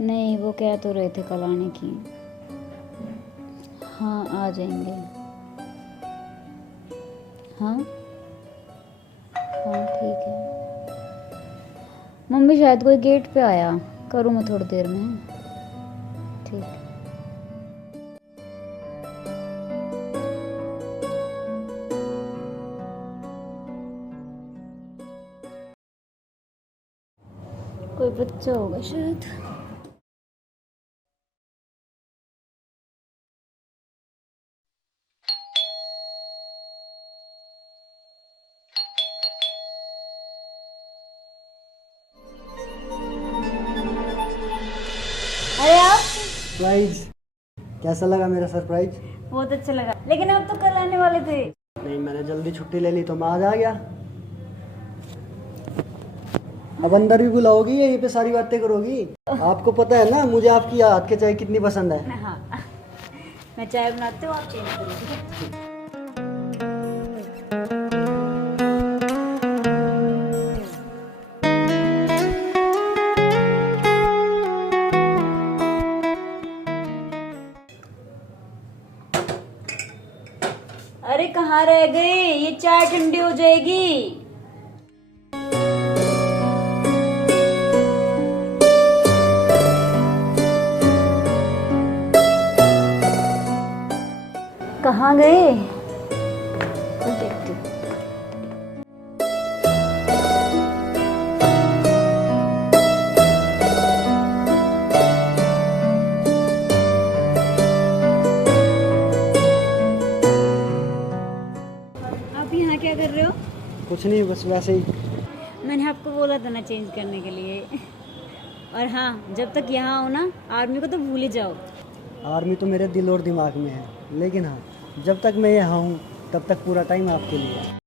नहीं, वो कह तो रहे थे कल आने की। हाँ, आ जाएंगे। हाँ हाँ, ठीक है। मम्मी शायद कोई गेट पे आया, करूँ मैं थोड़ी देर में। ठीक। कोई बच्चा होगा शायद। अरे आप। सरप्राइज कैसा लगा मेरा सरप्राइज? बहुत अच्छा लगा, लेकिन आप तो कल आने वाले थे। नहीं, मैंने जल्दी छुट्टी ले ली तो मैं आज आ गया। अब अंदर भी बुलाओगी, यहीं पे सारी बातें करोगी? आपको पता है ना मुझे आपकी हाथ के चाय कितनी पसंद है। हाँ, मैं चाय बनाती हूँ, आप चेंज करोगे। अरे कहाँ रह गए, ये चाय ठंडी हो जाएगी। कहाँ गए? देखती हूँ। आप यहाँ क्या कर रहे हो? कुछ नहीं, बस वैसे ही। मैंने आपको बोला था ना चेंज करने के लिए। और हाँ, जब तक यहाँ हो ना, आर्मी को तो भूल ही जाओ। आर्मी तो मेरे दिल और दिमाग में है, लेकिन हाँ, जब तक मैं यहाँ हूँ तब तक पूरा टाइम आपके लिए है।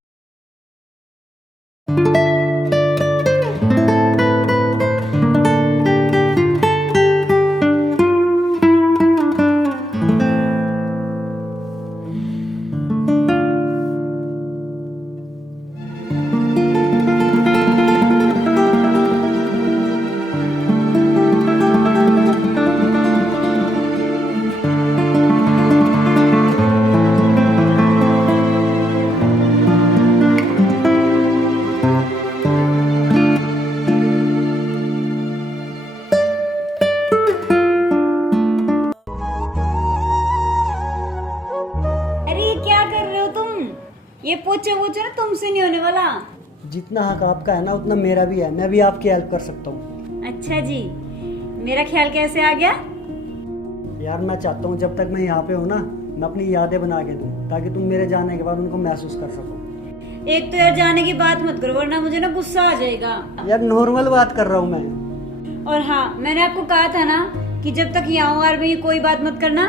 अरे ये क्या कर रहे हो तुम? ये पोछे वोछे ना तुमसे नहीं होने वाला। जितना हक आपका है ना उतना मेरा भी है, मैं भी आपकी हेल्प कर सकता हूँ। अच्छा जी, मेरा ख्याल कैसे आ गया? यार मैं चाहता हूँ जब तक मैं यहाँ पे हूँ ना, मैं अपनी यादें बना के दूँ ताकि तुम मेरे जाने के बाद उनको महसूस कर सको। एक तो यार जाने की बात मत करो, वरना मुझे ना गुस्सा आ जाएगा। यार नॉर्मल बात कर रहा हूँ मैं। और हाँ, मैंने आपको कहा था ना कि जब तक यहाँ हूँ आर्मी की कोई बात मत करना।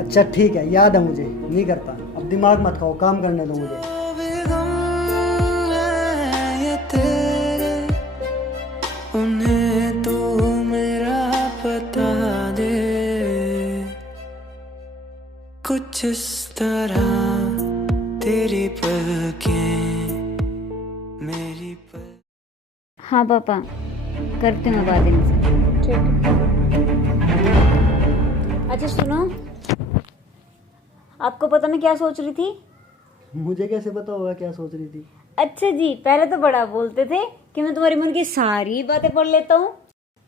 अच्छा ठीक है, याद है मुझे, नहीं करता। अब दिमाग मत खाओ, काम करने दो मुझे। उन्हें तो मेरा बता दे कुछ इस तरह तेरी पलकें मेरी पल। हाँ पापा, करते हैं बात इनसे। ठीक है। अच्छा सुनो, आपको पता मैं क्या सोच रही थी? मुझे कैसे पता होगा क्या सोच रही थी? अच्छा जी, पहले तो बड़ा बोलते थे कि मैं तुम्हारे मन की सारी बातें पढ़ लेता हूँ।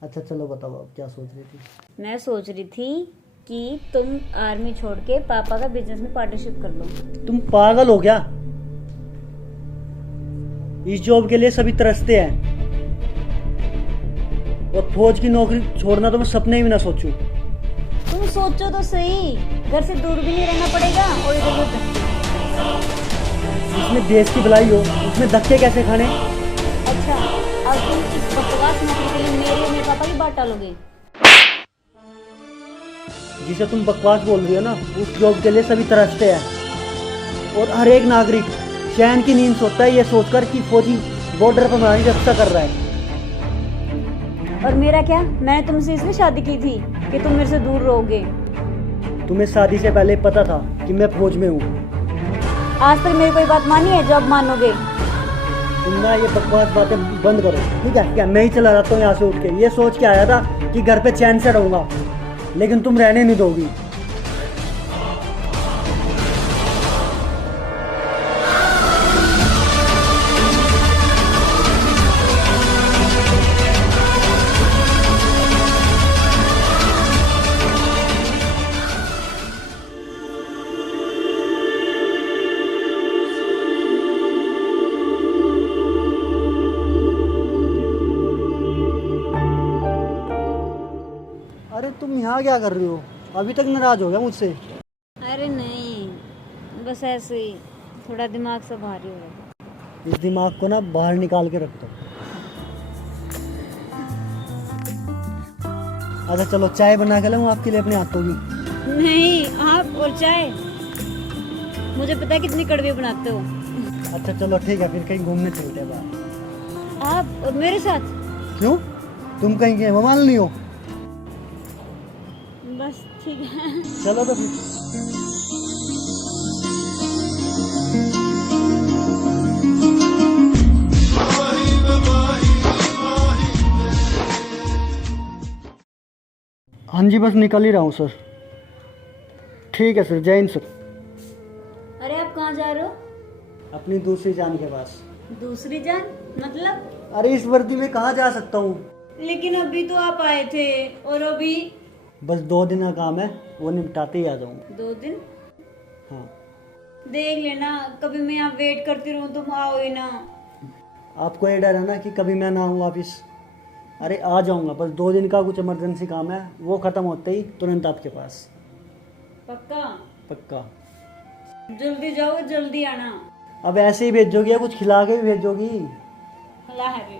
अच्छा चलो बताओ, अब क्या सोच रही थी? मैं सोच रही थी कि तुम आर्मी छोड़ के पापा का बिजनेस में पार्टनरशिप कर लो। तुम पागल हो क्या? इस जॉब के लिए सभी तरसते हैं, और फौज की नौकरी छोड़ना तो मैं सपने में ना सोचूं। तुम सोचो तो सही, घर से दूर भी नहीं रहना पड़ेगा और इधर उधर। जिसमें देश की भलाई हो उसमें धक्के कैसे खाने? अच्छा, अब तुम इस बकवास नौकरी के लिए मेरे और मेरे पापा की बात टालोगे? जिसे तुम बकवास बोल रही हो ना, उस जॉब के लिए सभी तरसते हैं, और हर एक नागरिक चैन की नींद सोता है ये सोचकर कि फौजी बॉर्डर पर हमारी रक्षा कर रहा है। और मेरा क्या? मैंने तुमसे इसलिए शादी की थी कि तुम मेरे से दूर रहोगे। तुम्हें शादी से पहले पता था कि मैं फौज में हूँ। आज तक मेरी कोई बात मानी है जो अब मानोगे? तुम ना ये बकवास बातें बंद करो, ठीक है? क्या मैं ही चला जाता हूँ यहाँ से उठ के। ये सोच के आया था कि घर पे चैन से रहूँगा, लेकिन तुम रहने नहीं दोगी। अरे तुम यहाँ क्या कर रही हो? अभी तक नाराज हो गया मुझसे? अरे नहीं, बस ऐसे ही थोड़ा दिमाग से भारी हो रहा इस दिमाग को ना बाहर निकाल के रख दो। अच्छा चलो चाय बना के लाऊं आपके लिए अपने हाथों की? है। नहीं, आप और चाय, मुझे पता है कितनी कड़वी बनाते हो। अच्छा चलो ठीक है, फिर कहीं घूमने चलते हैं बाहर। आप और मेरे साथ? क्यों? तुम कहीं के वो मान ली हो? बस ठीक है। चलो तो फिर। हाँ जी, बस निकल ही रहा हूँ सर। ठीक है सर, जय हिंद सर। अरे आप कहाँ जा रहे हो? अपनी दूसरी जान के पास। दूसरी जान मतलब? अरे इस वर्दी में कहाँ जा सकता हूँ? लेकिन अभी तो आप आए थे, और अभी? बस 2 दिन का काम है, वो निपटाते ही आ जाऊँगा। 2 दिन? हाँ। देख लेना, कभी मैं यहाँ वेट करती रहूँ, तुम आओ ही ना। आपको ये डर है ना कि कभी मैं ना हूँ वापिस? अरे आ जाऊँगा, बस 2 दिन का कुछ इमरजेंसी काम है, वो ख़त्म होते ही तुरंत आपके पास। पक्का? पक्का। जल्दी जाओ, जल्दी आना। अब ऐसे ही भेजोगी या कुछ खिला के भी भेजोगी? ला है भी।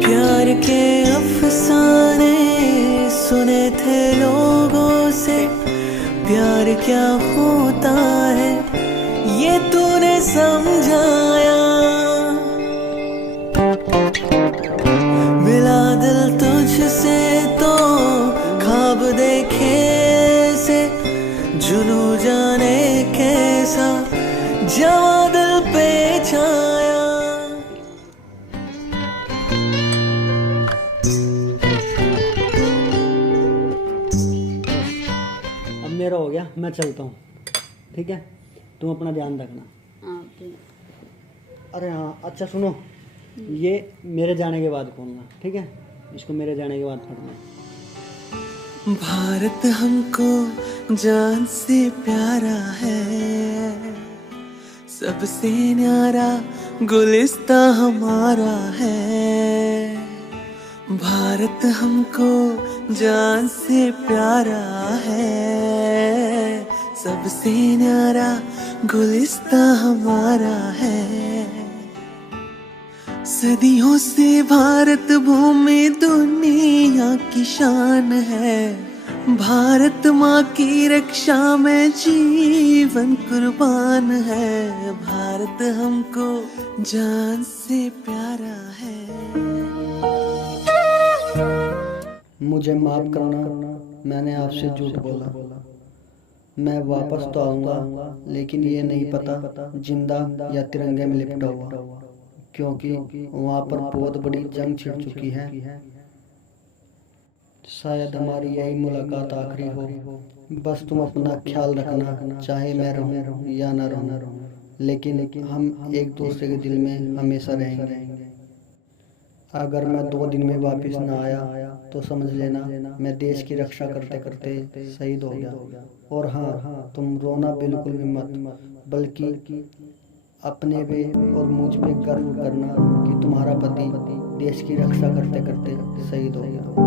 प्यार के अफसाने सुने थे लोगों से, प्यार क्या होता है ये तूने समझाया। मिला दिल तुझसे तो ख्वाब देखे से, जुनू जाने कैसा जवा दिल पे छाया। अब मेरा हो गया, मैं चलता हूँ, ठीक है? तुम अपना ध्यान रखना। हाँ, ठीक। अरे हाँ, अच्छा सुनो, ये मेरे जाने के बाद खोलना, ठीक है? इसको मेरे जाने के बाद पढ़ना। भारत हमको जान से प्यारा है, सबसे न्यारा गुलिस्ता हमारा है। भारत हमको जान से प्यारा है, सबसे न्यारा गुलिस्ता हमारा है। सदियों से भारत भूमि दुनिया की शान है, भारत माँ की रक्षा में जीवन कुर्बान है। भारत हमको जान से प्यारा है। मुझे माफ़ करना, मैंने आपसे झूठ बोला। मैं वापस तो आऊँगा, लेकिन ये नहीं पता जिंदा या तिरंगे में लिपटा हुआ, क्योंकि वहाँ पर बहुत बड़ी जंग छिड़ चुकी है। शायद हमारी यही मुलाकात आखिरी हो। बस तुम अपना ख्याल रखना, चाहे मैं रहूं या ना रहूं, लेकिन हम एक दूसरे के दिल में हमेशा रहेंगे। अगर मैं 2 दिन में वापस ना आया तो समझ लेना मैं देश की रक्षा करते करते शहीद हो गया। और हाँ, तुम रोना बिल्कुल भी मत, बल्कि अपने पे और मुझ पे गर्व करना कि तुम्हारा पति देश की रक्षा करते करते शहीद हो गया।